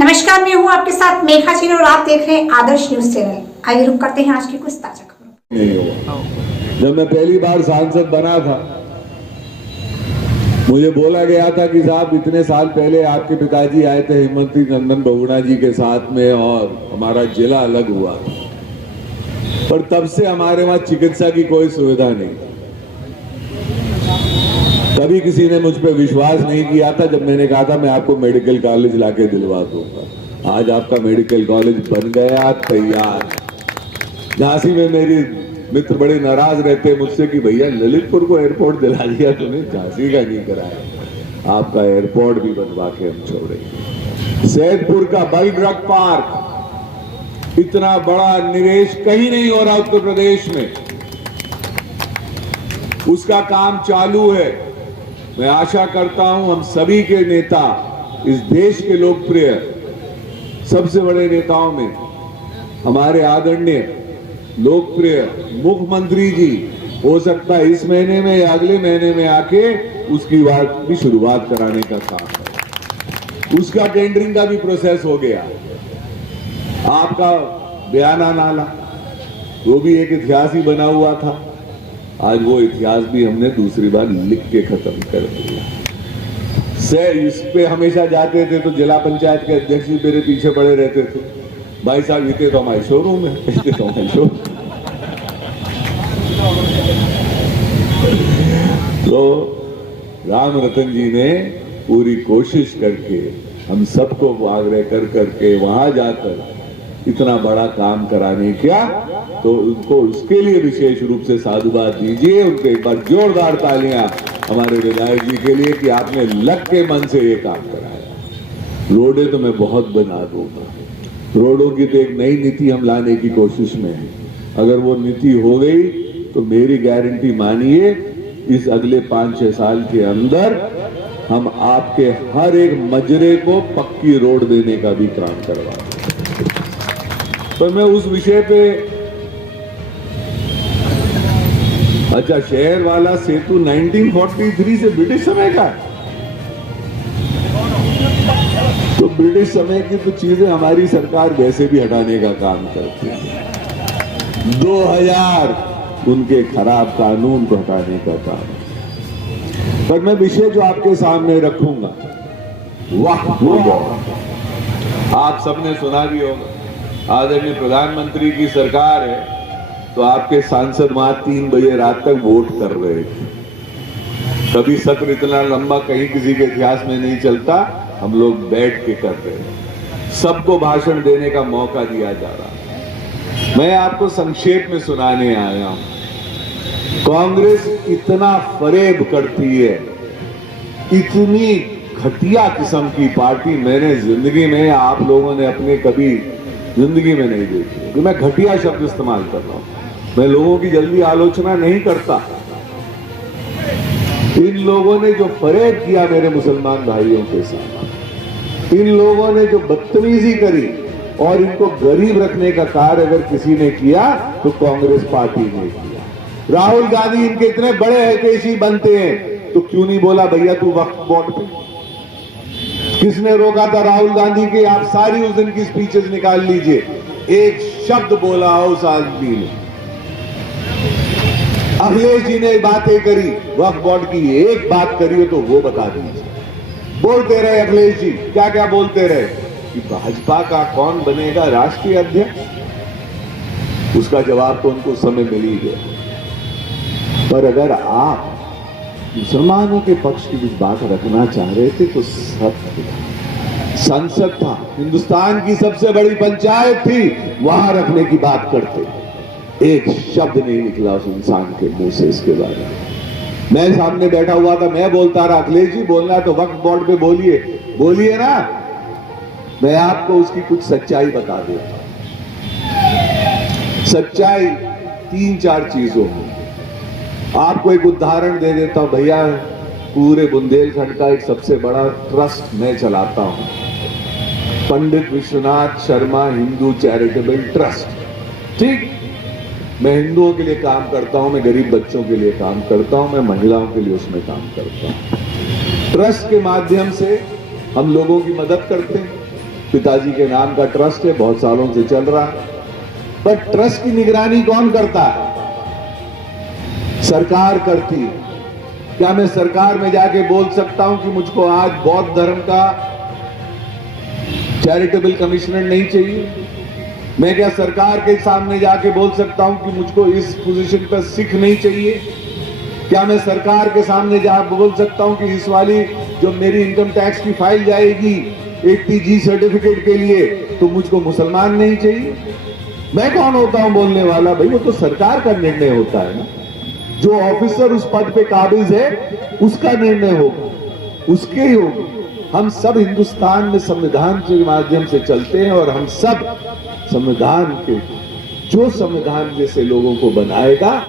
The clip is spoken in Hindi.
नमस्कार, मैं हूं आपके साथ मेघा चीन और आप देख रहे हैं आदर्श न्यूज चैनल। आइए रुक करते हैं आज की कुछ ताजा खबरों। नहीं हुआ। जब मैं पहली बार सांसद बना था, मुझे बोला गया था कि साहब इतने साल पहले आपके पिताजी आए थे हेमंती नंदन बहुगुणा जी के साथ में और हमारा जिला अलग हुआ, पर तब से हमारे वहां चिकित्सा की कोई सुविधा नहीं। तभी किसी ने मुझ पर विश्वास नहीं किया था जब मैंने कहा था मैं आपको मेडिकल कॉलेज लाके दिलवा दूंगा। आज आपका मेडिकल कॉलेज बन गया, तैयार। झांसी में मेरी मित्र बड़े नाराज रहते हैं मुझसे कि भैया ललितपुर को एयरपोर्ट दिला दिया तुमने, झांसी का नहीं कराया। आपका एयरपोर्ट भी बनवा के हम छोड़ेंगे। सैदपुर का बल ड्रग पार्क, इतना बड़ा निवेश कहीं नहीं हो रहा उत्तर प्रदेश में, उसका काम चालू है। मैं आशा करता हूं हम सभी के नेता, इस देश के लोकप्रिय सबसे बड़े नेताओं में हमारे आदरणीय लोकप्रिय मुख्यमंत्री जी, हो सकता है इस महीने में या अगले महीने में आके उसकी बात की शुरुआत कराने का काम है। उसका टेंडरिंग का भी प्रोसेस हो गया। आपका बयाना नाला, वो भी एक इतिहास ही बना हुआ था। आज वो इतिहास भी हमने दूसरी बार लिख के खत्म कर दिया। इस पे हमेशा जाते थे तो जिला पंचायत के अध्यक्ष भी मेरे पीछे पड़े रहते थे, भाई साहब इतने तो हमारे शोरूम है, इतने तो हमारे शोरूम। तो राम रतन जी ने पूरी कोशिश करके हम सबको आग्रह कर करके वहां जाकर इतना बड़ा काम कराने क्या, तो उनको उसके लिए विशेष रूप से साधुवाद दीजिए। उनके एक बार जोरदार तालियां हमारे विधायक जी के लिए कि आपने लग के मन से ये काम कराया। रोडे तो मैं बहुत बना दूंगा, रोडों की तो एक नई नीति हम लाने की कोशिश में है। अगर वो नीति हो गई तो मेरी गारंटी मानिए, इस अगले 5-6 साल के अंदर हम आपके हर एक मजरे को पक्की रोड देने का भी काम करवा दें। पर मैं उस विषय पे, अच्छा शहर वाला सेतु 1943 से ब्रिटिश समय का, तो ब्रिटिश समय की तो चीजें हमारी सरकार वैसे भी हटाने का काम करती है। 2000 उनके खराब कानून को हटाने का काम। पर मैं विषय जो आपके सामने रखूंगा, वक्त आप सबने सुना भी होगा। आदरणीय प्रधानमंत्री की सरकार है तो आपके सांसद वहां 3 बजे रात तक वोट कर रहे थे। कभी सत्र इतना लंबा कहीं किसी के इतिहास में नहीं चलता। हम लोग बैठ के कर रहे हैं, सबको भाषण देने का मौका दिया जा रहा। मैं आपको संक्षेप में सुनाने आया हूं। कांग्रेस इतना फरेब करती है, इतनी घटिया किस्म की पार्टी मैंने जिंदगी में, आप लोगों ने अपने कभी जिंदगी में नहीं देखी। तो मैं घटिया शब्द इस्तेमाल कर रहा हूं, मैं लोगों की जल्दी आलोचना नहीं करता। इन लोगों ने जो फरेब किया मेरे मुसलमान भाइयों के साथ, इन लोगों ने जो बदतमीजी करी और इनको गरीब रखने का कार्य अगर किसी ने किया तो कांग्रेस पार्टी ने किया। राहुल गांधी इनके इतने बड़े हितैषी बनते हैं तो क्यों नहीं बोला भैया तू वक्फ बोर्ड पे? किसने रोका था राहुल गांधी के? आप सारी उस दिन की स्पीचेस निकाल लीजिए, एक शब्द बोला हो उस आदमी ने। अखिलेश जी ने बातें करी वक्फ बोर्ड की, एक बात करी हो तो वो बता दीजिए। बोलते रहे अखिलेश जी, क्या क्या बोलते रहे कि भाजपा का कौन बनेगा राष्ट्रीय अध्यक्ष। उसका जवाब तो उनको समय मिल ही गया। पर अगर आप मुसलमानों के पक्ष की कुछ बात रखना चाह रहे थे तो संसद था, हिंदुस्तान की सबसे बड़ी पंचायत थी, वहां रखने की बात करते। एक शब्द नहीं निकला उस इंसान के मुंह से इसके बारे में। मैं सामने बैठा हुआ था, मैं बोलता रहा, अखिलेश जी बोलना तो वक्फ बोर्ड पे बोलिए, बोलिए ना। मैं आपको उसकी कुछ सच्चाई बता देता हूं। सच्चाई 3-4 चीजों में। आपको एक उदाहरण दे देता हूं भैया। पूरे बुंदेलखंड का एक सबसे बड़ा ट्रस्ट मैं चलाता हूं, पंडित विश्वनाथ शर्मा हिंदू चैरिटेबल ट्रस्ट। ठीक, मैं हिंदुओं के लिए काम करता हूं, मैं गरीब बच्चों के लिए काम करता हूं, मैं महिलाओं के लिए उसमें काम करता हूं। ट्रस्ट के माध्यम से हम लोगों की मदद करते हैं। पिताजी के नाम का ट्रस्ट है, बहुत सालों से चल रहा है। पर ट्रस्ट की निगरानी कौन करता है? सरकार करती है। क्या मैं सरकार में जाके बोल सकता हूं कि मुझको आज बौद्ध धर्म का चैरिटेबल कमिश्नर नहीं चाहिए? मैं क्या सरकार के सामने जाके बोल सकता हूं कि मुझको इस पोजीशन पर सिख नहीं चाहिए? क्या मैं सरकार के सामने जा बोल सकता हूं कि इस वाली जो मेरी इनकम टैक्स की फाइल जाएगी 80G सर्टिफिकेट के लिए तो मुझको मुसलमान नहीं चाहिए? मैं कौन होता हूं बोलने वाला? भाई वो तो सरकार का निर्णय होता है ना। जो ऑफिसर उस पद पे काबिज है उसका निर्णय होगा, उसके ही होगा। हम सब हिंदुस्तान में संविधान के माध्यम से चलते हैं और हम सब संविधान के जो संविधान जैसे लोगों को बनाएगा